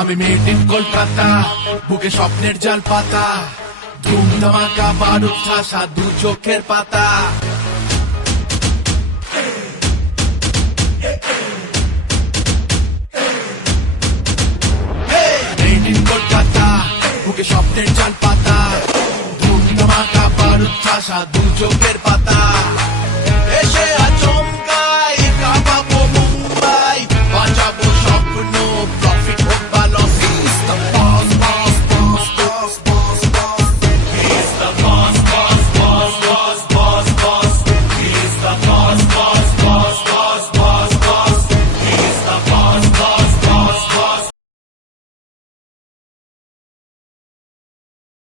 আমি made in Kolkata, বুকে স্বপ্নের জাল পাতা, ধুম ধামাকা বারুদ ঠাসা দু চোখের পাতা। মেড ইন কলকাতা, বুকে স্বপ্নের জাল পাতা, ধুম ধামাকা বারুদ ঠাসা দু চোখের পাতা। এসে আছো